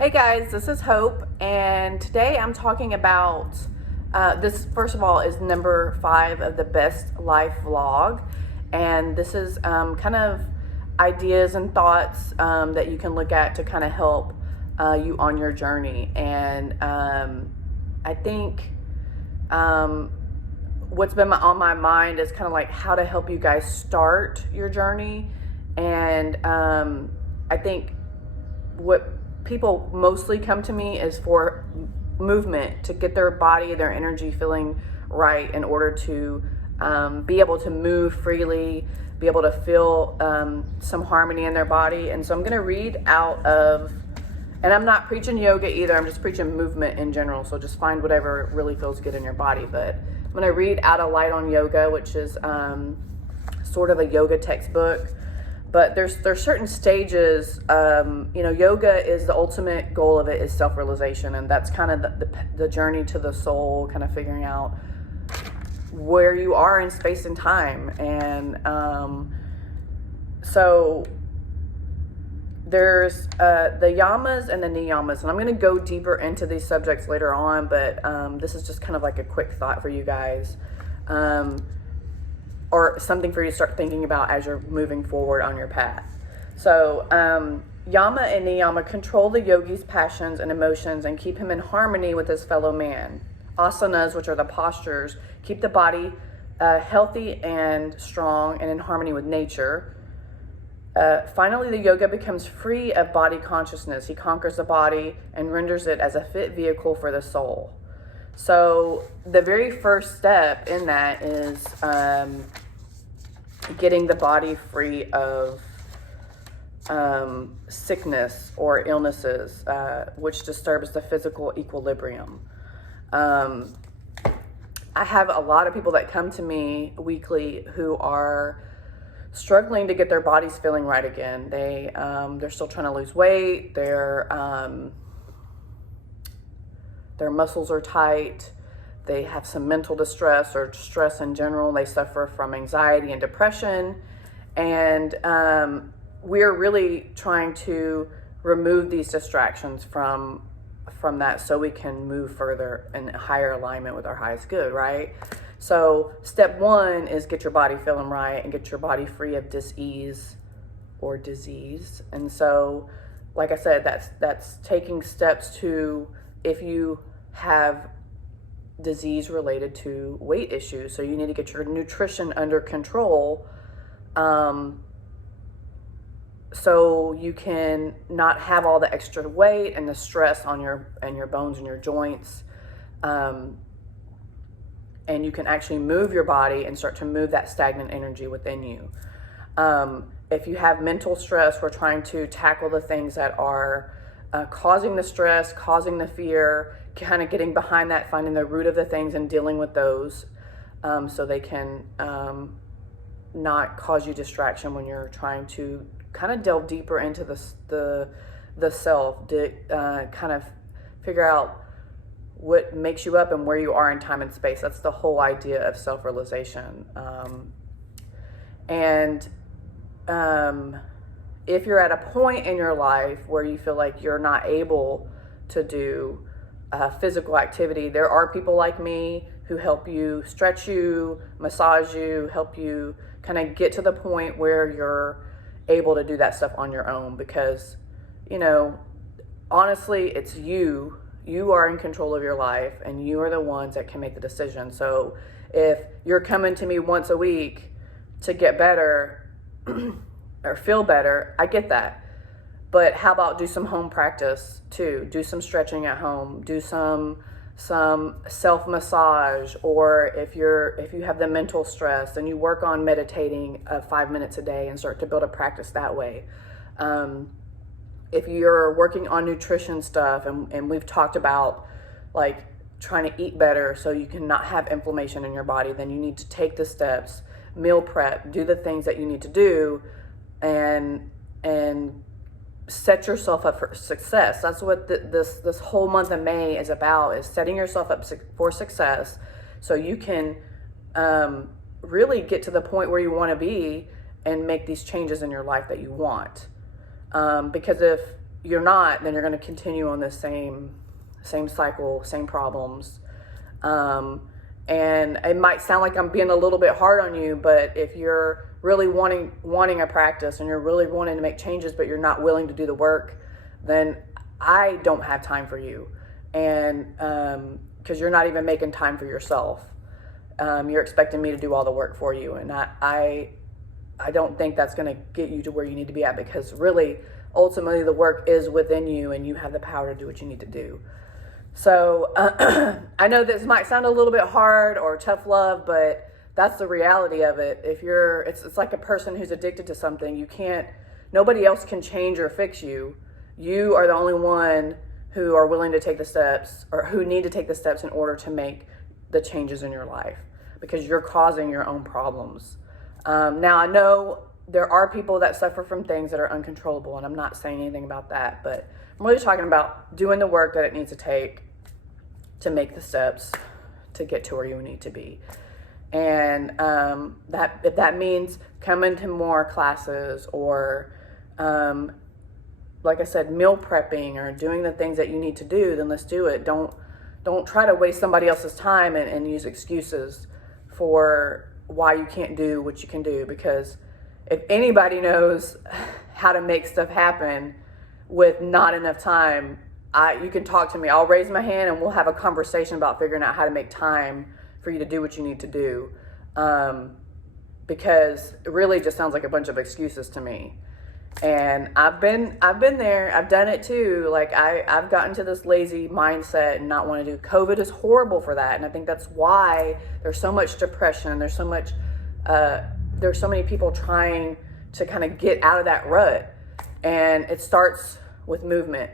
Hey guys, this is Hope, and today I'm talking about this. First of all, is number 5 of the Best Life vlog, and this is kind of ideas and thoughts that you can look at to kind of help you on your journey. And I think what's been on my mind is kind of like how to help you guys start your journey. And I think what people mostly come to me is for movement, to get their body, their energy feeling right in order to be able to move freely, be able to feel some harmony in their body. And so I'm going to read out of, and I'm not preaching yoga either, I'm just preaching movement in general. So just find whatever really feels good in your body. But I'm going to read out of Light on Yoga, which is sort of a yoga textbook. But there's certain stages. Yoga is the ultimate goal of it is self-realization, and that's kind of the journey to the soul, kind of figuring out where you are in space and time. And so there's the yamas and the niyamas, and I'm going to go deeper into these subjects later on, but this is just kind of like a quick thought for you guys. Or something for you to start thinking about as you're moving forward on your path. So, Yama and Niyama control the yogi's passions and emotions and keep him in harmony with his fellow man. Asanas, which are the postures, keep the body healthy and strong and in harmony with nature. Finally, the yoga becomes free of body consciousness. He conquers the body and renders it as a fit vehicle for the soul. So the very first step in that is getting the body free of sickness or illnesses, which disturbs the physical equilibrium. I have a lot of people that come to me weekly who are struggling to get their bodies feeling right again. They're still trying to lose weight. Their muscles are tight. They have some mental distress or stress in general. They suffer from anxiety and depression. And we're really trying to remove these distractions from that so we can move further in higher alignment with our highest good, right? So step 1 is get your body feeling right and get your body free of dis-ease or disease. And so, like I said, that's taking steps to, if you have disease related to weight issues, so you need to get your nutrition under control, so you can not have all the extra weight and the stress on your bones and your joints, and you can actually move your body and start to move that stagnant energy within you. If you have mental stress, we're trying to tackle the things that are causing the stress, causing the fear, kind of getting behind that, finding the root of the things and dealing with those, so they can not cause you distraction when you're trying to kind of delve deeper into the self, to kind of figure out what makes you up and where you are in time and space. That's the whole idea of self-realization. If you're at a point in your life where you feel like you're not able to do physical activity, there are people like me who help you, stretch you, massage you, help you kind of get to the point where you're able to do that stuff on your own. Because, honestly, it's you are in control of your life, and you are the ones that can make the decision. So if you're coming to me once a week to get better or feel better, I get that. But how about do some home practice too? Do some stretching at home. Do some self-massage. Or if you have the mental stress, then you work on meditating 5 minutes a day and start to build a practice that way. If you're working on nutrition stuff, and we've talked about like trying to eat better so you can not have inflammation in your body, then you need to take the steps, meal prep, do the things that you need to do, and set yourself up for success. That's what this whole month of May is about, is setting yourself up for success so you can really get to the point where you want to be and make these changes in your life that you want. Because you're not, then you're going to continue on this same cycle, same problems. And it might sound like I'm being a little bit hard on you, but if you're really wanting a practice and you're really wanting to make changes, but you're not willing to do the work, then I don't have time for you. And because you're not even making time for yourself. You're expecting me to do all the work for you. And I don't think that's going to get you to where you need to be at, because really, ultimately, the work is within you and you have the power to do what you need to do. So I know this might sound a little bit hard or tough love, but that's the reality of it. It's like a person who's addicted to something. Nobody else can change or fix you. You are the only one who are willing to take the steps, or who need to take the steps in order to make the changes in your life, because you're causing your own problems. Now, I know there are people that suffer from things that are uncontrollable, and I'm not saying anything about that, but I'm really talking about doing the work that it needs to take to make the steps to get to where you need to be. And if that means coming to more classes, or like I said, meal prepping, or doing the things that you need to do, then let's do it. Don't try to waste somebody else's time and use excuses for why you can't do what you can do, because if anybody knows how to make stuff happen with not enough time, you can talk to me. I'll raise my hand and we'll have a conversation about figuring out how to make time for you to do what you need to do. Because it really just sounds like a bunch of excuses to me. And I've been there. I've done it too. Like I've gotten to this lazy mindset and not want to do. COVID is horrible for that. And I think that's why there's so much depression. There's so many people trying to kind of get out of that rut. And it starts with movement.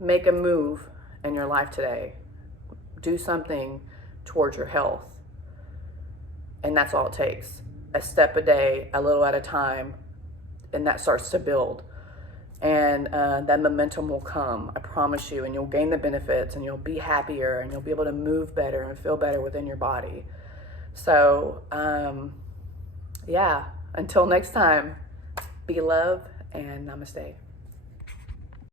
Make a move in your life today. Do something towards your health. And that's all it takes. A step a day, a little at a time. And that starts to build. And that momentum will come, I promise you. And you'll gain the benefits, and you'll be happier, and you'll be able to move better and feel better within your body. So, yeah, until next time, be love and namaste.